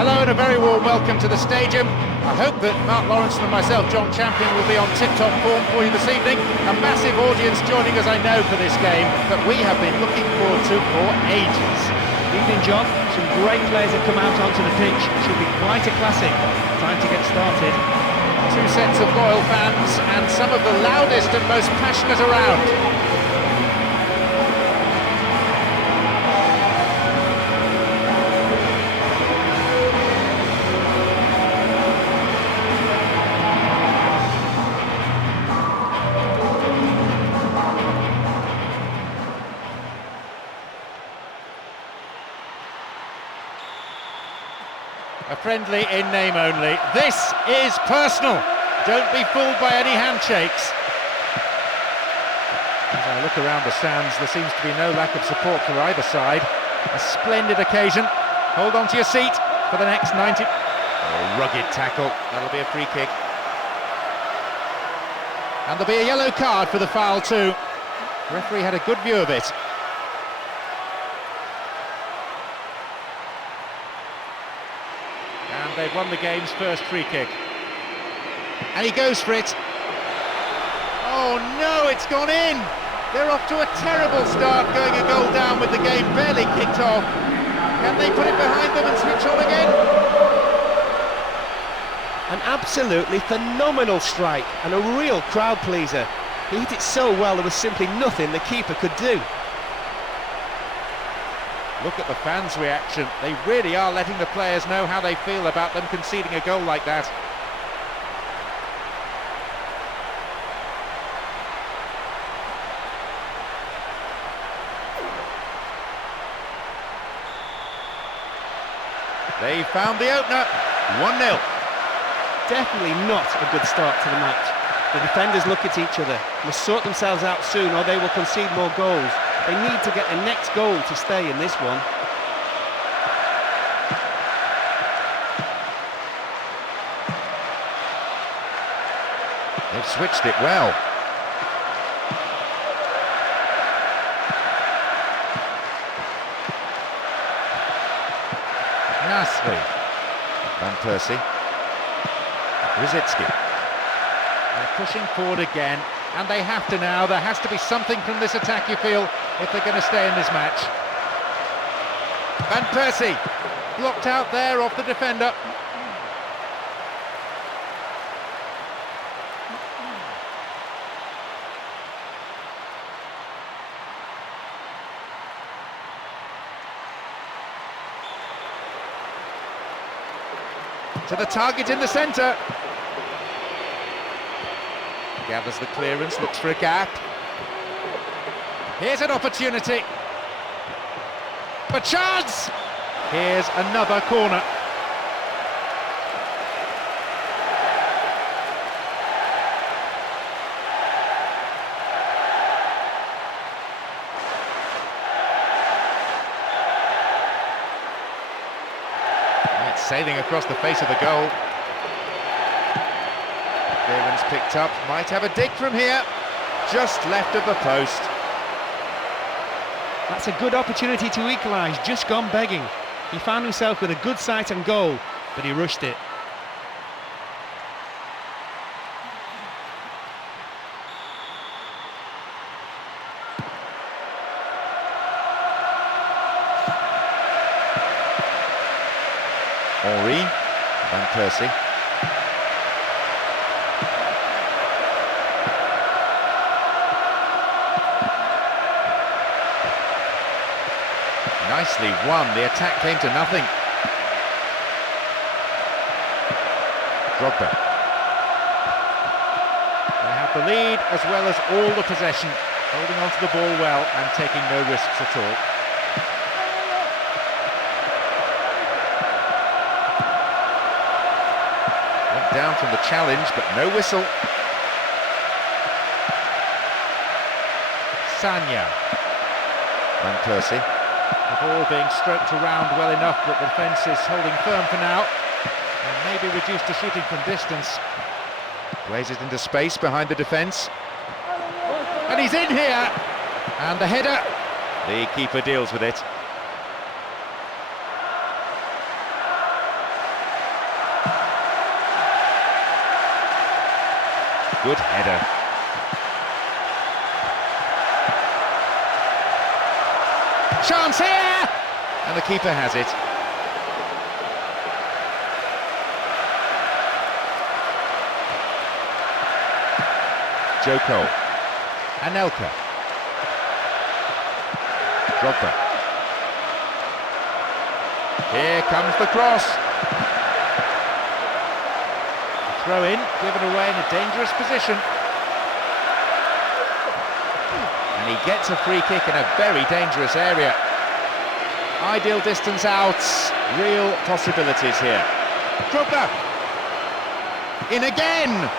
Hello and a very warm welcome to the stadium. I hope that Mark Lawrence and myself, John Champion, will be on tip-top form for you this evening. A massive audience joining us, I know, for this game that we have been looking forward to for ages. Evening, John. Some great players have come out onto the pitch. Should be quite a classic. Time to get started. Two sets of loyal fans and some of the loudest and most passionate around. A friendly in name only. This is personal. Don't be fooled by any handshakes. As I look around the stands, there seems to be no lack of support for either side. A splendid occasion. Hold on to your seat for the next 90. Oh, rugged tackle. That'll be a free kick. And there'll be a yellow card for the foul too. The referee had a good view of it. And they've won the game's first free kick. And he goes for it. Oh no, it's gone in! They're off to a terrible start, going a goal down with the game barely kicked off. Can they put it behind them and switch on again? An absolutely phenomenal strike and a real crowd pleaser. He hit it so well there was simply nothing the keeper could do. Look at the fans' reaction. They really are letting the players know how they feel about them conceding a goal like that. They found the opener. 1-0. Definitely not a good start to the match. The defenders look at each other, must sort themselves out soon or they will concede more goals. They need to get the next goal to stay in this one. They've switched it well. Nasri. Van Persie. Ruzicki. They're pushing forward again, and they have to now. There has to be something from this attack, you feel, if they're going to stay in this match. Van Persie, blocked out there off the defender. To the target in the centre. Gathers the clearance, looks for a gap. Here's an opportunity. A chance! Here's another corner. It's sailing across the face of the goal. Clearance picked up, might have a dig from here. Just left of the post. That's a good opportunity to equalise, just gone begging. He found himself with a good sight and goal, but he rushed it. Henri, Van Persie. Nicely won. The attack came to nothing. DROGBA. They have the lead as well as all the possession, holding on to the ball well and taking no risks at all. Went down from the challenge, but no whistle. Sanya. Van Persie. The ball being stroked around well enough that the defence is holding firm for now. And maybe reduced to shooting from distance. Plays it into space behind the defence. And he's in here! And the header. The keeper deals with it. Good header. Chance here! And the keeper has it. Joko. Anelka. DROGBA. Here comes the cross. The throw in, given away in a dangerous position. And he gets a free kick in a very dangerous area. Ideal distance out, real possibilities here. DROGBA! In again!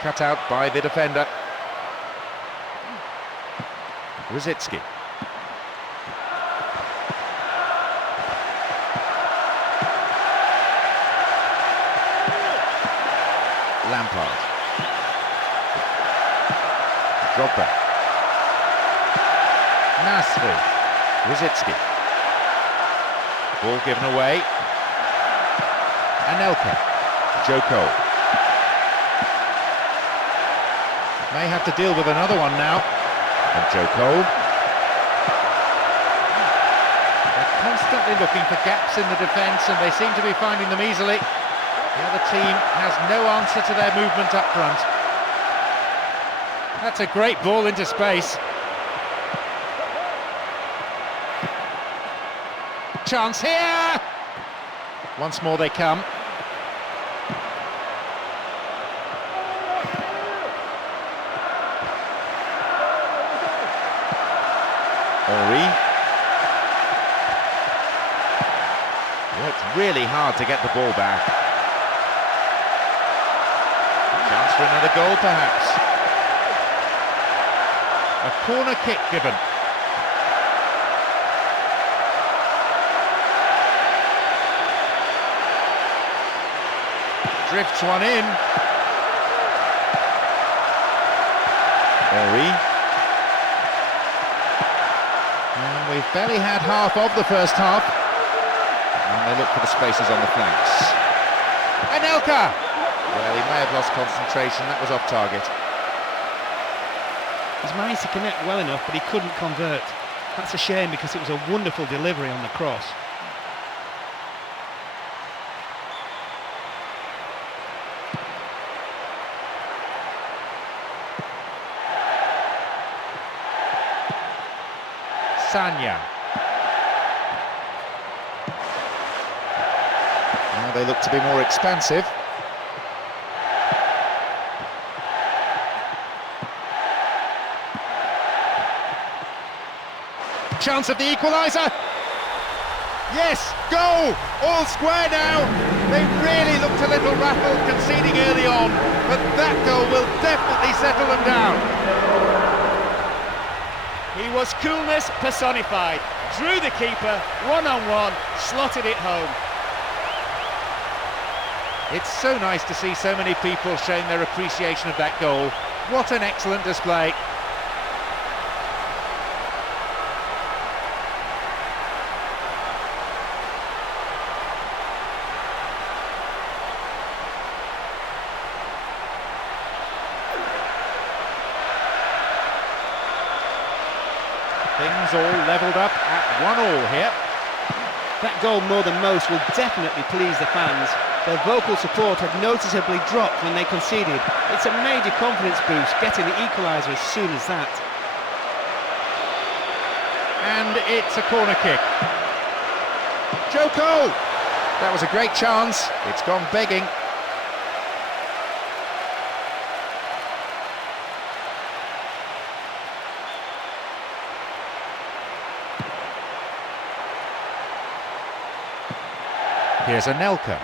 Cut out by the defender. Rosicki. Lampard. DROGBA. Nasri. Rosicki. Ball given away. Anelka. Joko. May have to deal with another one now. And Joko. They're constantly looking for gaps in the defence and they seem to be finding them easily. The other team has no answer to their movement up front. That's a great ball into space. Chance here! Once more they come. Henri. Worked really hard to get the ball back. Chance for another goal, perhaps. A corner kick given. Drifts one in. Henri. And we've barely had half of the first half. And they look for the spaces on the flanks. Anelka! Well, he may have lost concentration, that was off target. He's managed to connect well enough, but he couldn't convert. That's a shame because it was a wonderful delivery on the cross. Sanya. Now they look to be more expansive. Chance of the equalizer. Yes, goal! All square now. They really looked a little rattled conceding early on, but that goal will definitely settle them down. He was coolness personified. Drew the keeper, one-on-one, slotted it home. It's so nice to see so many people showing their appreciation of that goal. What an excellent display. Things all levelled up at 1-1 here. That goal, more than most, will definitely please the fans. Their vocal support had noticeably dropped when they conceded. It's a major confidence boost getting the equaliser as soon as that. and it's a corner kick. Joko! That was a great chance, it's gone begging. Here's Anelka.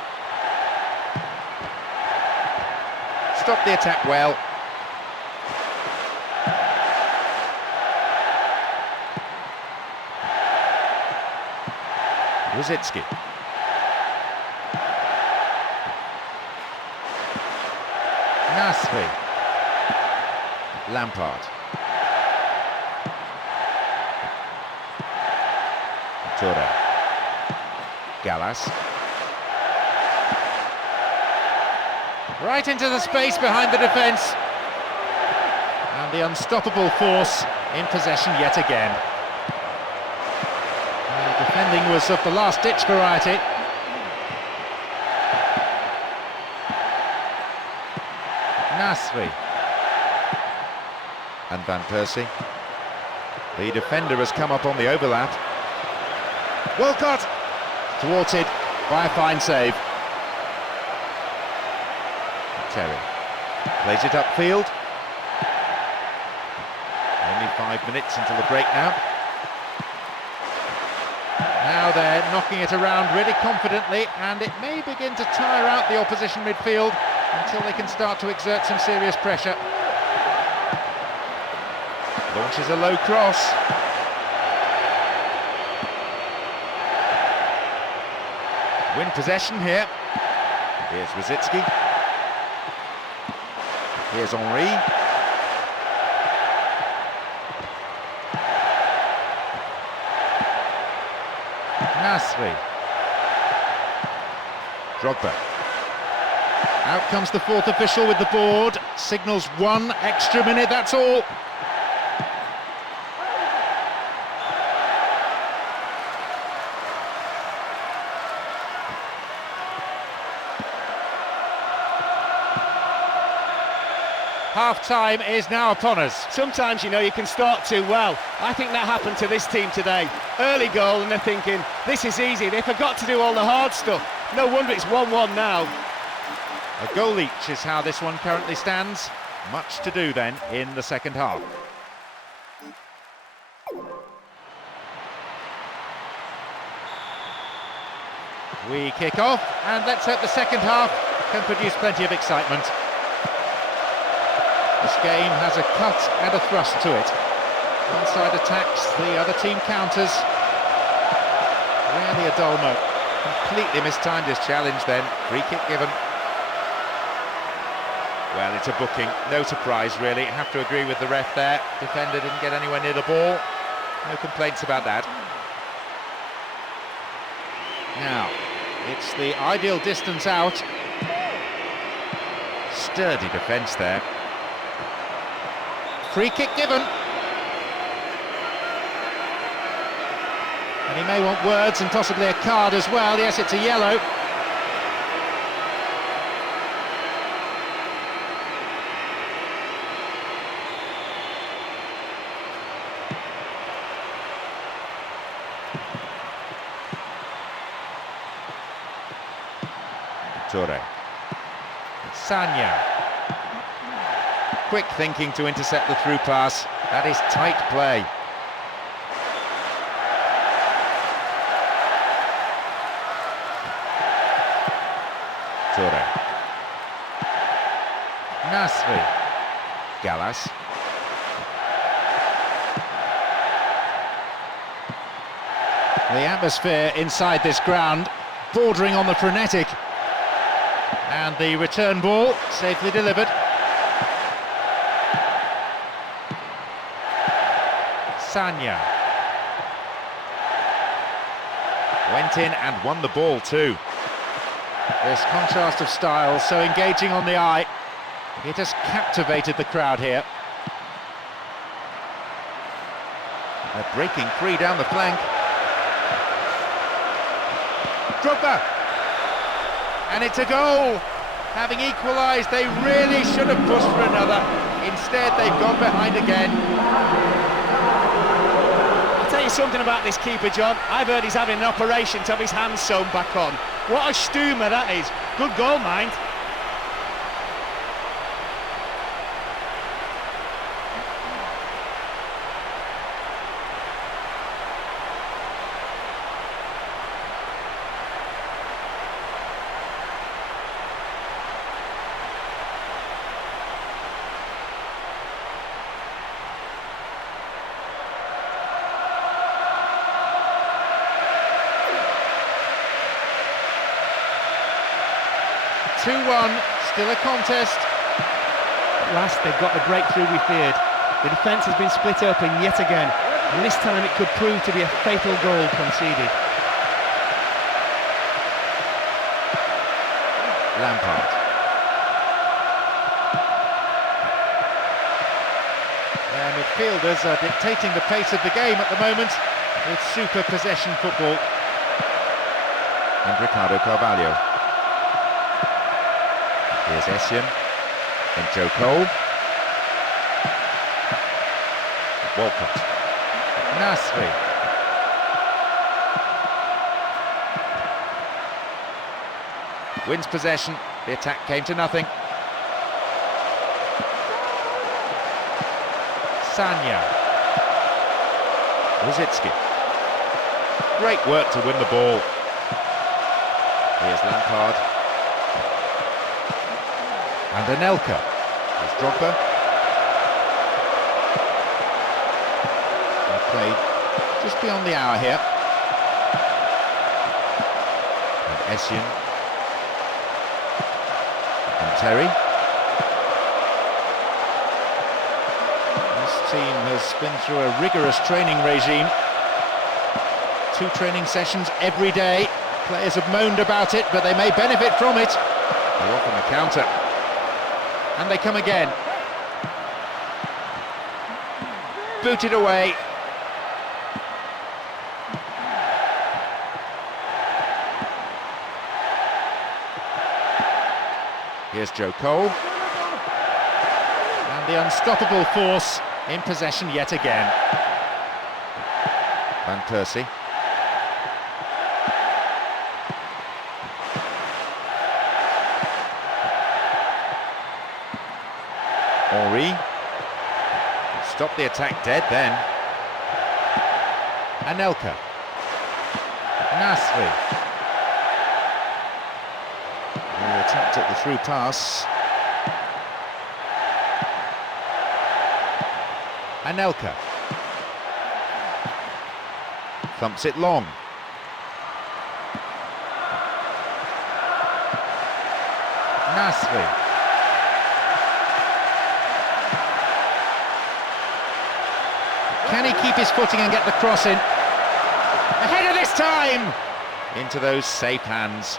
Stopped the attack well. Rosicki. Nasri. Lampard. Toure. Gallas. Right into the space behind the defence. And the unstoppable force in possession yet again. The defending was of the last-ditch variety. Nasri. And Van Persie. The defender has come up on the overlap. Walcott! Thwarted by a fine save. Terry plays it upfield. Only 5 minutes until the break now. Now they're knocking it around really confidently, and it may begin to tire out the opposition midfield until they can start to exert some serious pressure. Launches a low cross. Win possession here. Here's Rosicki. Here's Henry. Nasri. Drogba. Out comes the fourth official with the board. Signals 1 extra minute, that's all. Half-time is now upon us. Sometimes, you know, you can start too well. I think that happened to this team today. Early goal and they're thinking, this is easy. They forgot to do all the hard stuff. No wonder it's 1-1 now. A goal each is how this one currently stands. Much to do then in the second half. We kick off, and let's hope the second half can produce plenty of excitement. This game has a cut and a thrust to it. One side attacks, the other team counters. Rarely a dull moment. Completely mistimed his challenge then. Free kick given. Well, it's a booking. No surprise, really. Have to agree with the ref there. Defender didn't get anywhere near the ball. No complaints about that. Now, it's the ideal distance out. Sturdy defence there. Free kick given. And he may want words and possibly a card as well. Yes, it's a yellow. Toure. Sanya. Quick thinking to intercept the through pass. That is tight play. Toure. Nasri. Gallas. The atmosphere inside this ground bordering on the frenetic. And the return ball safely delivered. Sanya went in and won the ball too. This contrast of styles, so engaging on the eye. It has captivated the crowd here. They're breaking free down the flank. DROGBA! And it's a goal! Having equalised, they really should have pushed for another. Instead, they've gone behind again. I'll tell you something about this keeper, John. I've heard he's having an operation to have his hands sewn back on. What a stoomer that is. Good goal, mind. Still a contest. At last they've got the breakthrough we feared. The defence has been split open yet again, and this time it could prove to be a fatal goal conceded. Lampard. Their midfielders are dictating the pace of the game at the moment with super possession football. And Ricardo Carvalho. Here's Essien and Joe Cole. Walcott. Nasri. Wins possession. The attack came to nothing. Sanya. Rosicki. Great work to win the ball. Here's Lampard. And Anelka. There's Drogba. They played just beyond the hour here. And Essien. And Terry. This team has been through a rigorous training regime. 2 training sessions every day. Players have moaned about it, but they may benefit from it. They're off on the counter. And they come again. Booted away. Here's Joe Cole. And the unstoppable force in possession yet again. Van Persie. Henry. Stop the attack dead then. Anelka. Nasri. The attempt at the through pass. Anelka. Thumps it long. Nasri. Can he keep his footing and get the cross in? Ahead of this time! Into those safe hands.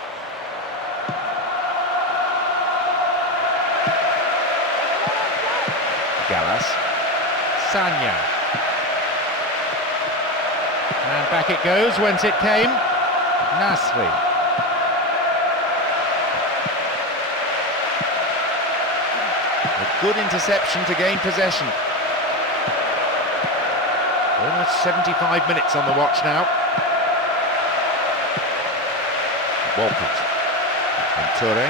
Gallas. Sanya. And back it goes, whence it came. Nasri. A good interception to gain possession. Almost 75 minutes on the watch now. Walcott. And Toure.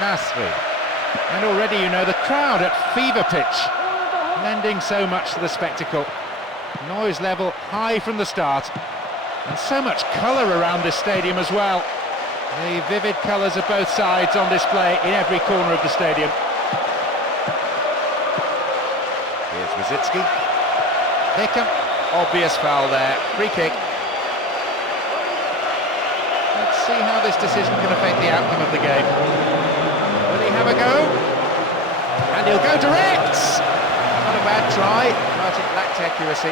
Nasri. And already, you know, the crowd at fever pitch, lending so much to the spectacle. Noise level high from the start. And so much colour around this stadium as well. The vivid colours of both sides on display in every corner of the stadium. Here's Rosicki. Hickam, obvious foul there, free kick. Let's see how this decision can affect the outcome of the game. Will he have a go? And he'll go direct! Not a bad try, but it lacked accuracy.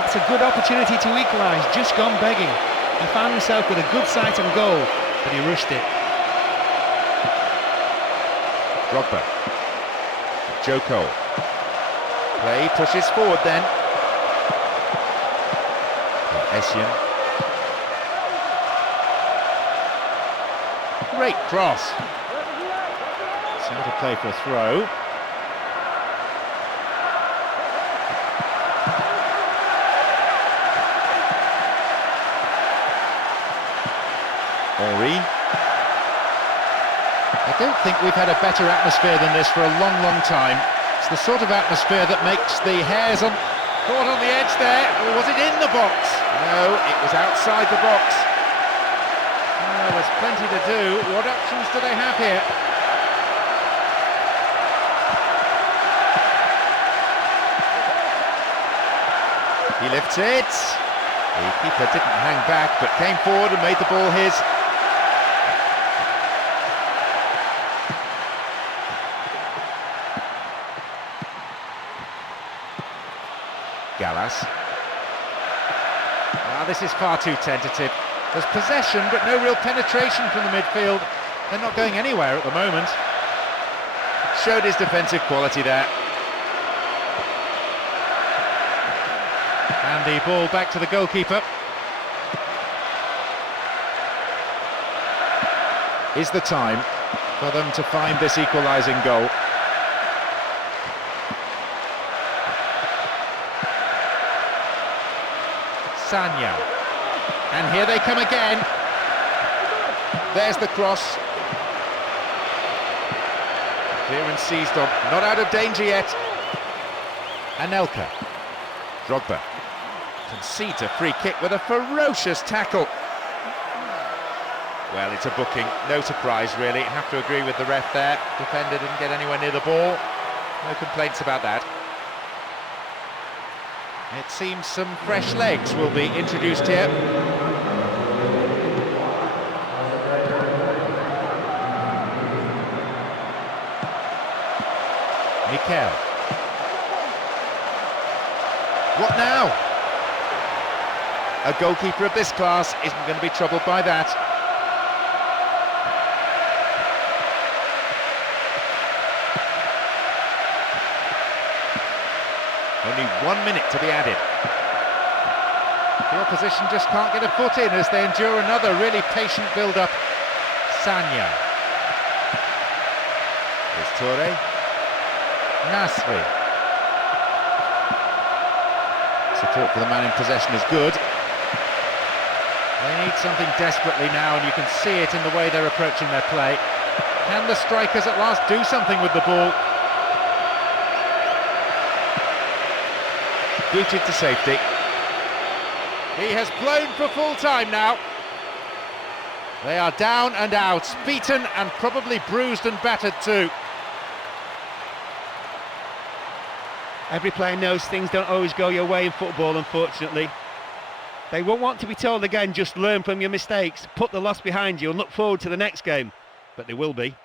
That's a good opportunity to equalise, just gone begging. He found himself with a good sight and goal, but he rushed it. Drogba. Joe Cole. Play pushes forward then. Essien. Great cross. It's out of play for a throw. Henri. I don't think we've had a better atmosphere than this for a long, long time. It's the sort of atmosphere that makes the hairs on... Caught on the edge there, or was it in the box? No, it was outside the box. Oh, there's plenty to do. What options do they have here? He lifts it. The keeper didn't hang back, but came forward and made the ball his. Gallas. This is far too tentative. There's possession, but no real penetration from the midfield. They're not going anywhere at the moment. Showed his defensive quality there. And the ball back to the goalkeeper. Is the time for them to find this equalising goal. Sanya. And here they come again. There's the cross. Clearance seized on. Not out of danger yet. Anelka. DROGBA. Concedes a free kick with a ferocious tackle. Well, it's a booking. No surprise, really. Have to agree with the ref there. Defender didn't get anywhere near the ball. No complaints about that. It seems some fresh legs will be introduced here. Mikel. What now? A goalkeeper of this class isn't going to be troubled by that. Only 1 minute to be added. The opposition just can't get a foot in as they endure another really patient build-up. Sanya. There's Toure. Nasri. Support for the man in possession is good. They need something desperately now, and you can see it in the way they're approaching their play. Can the strikers at last do something with the ball? Booted to safety. He has blown for full time now. They are down and out, beaten and probably bruised and battered too. Every player knows things don't always go your way in football, unfortunately. They won't want to be told again, just learn from your mistakes, put the loss behind you and look forward to the next game. But they will be.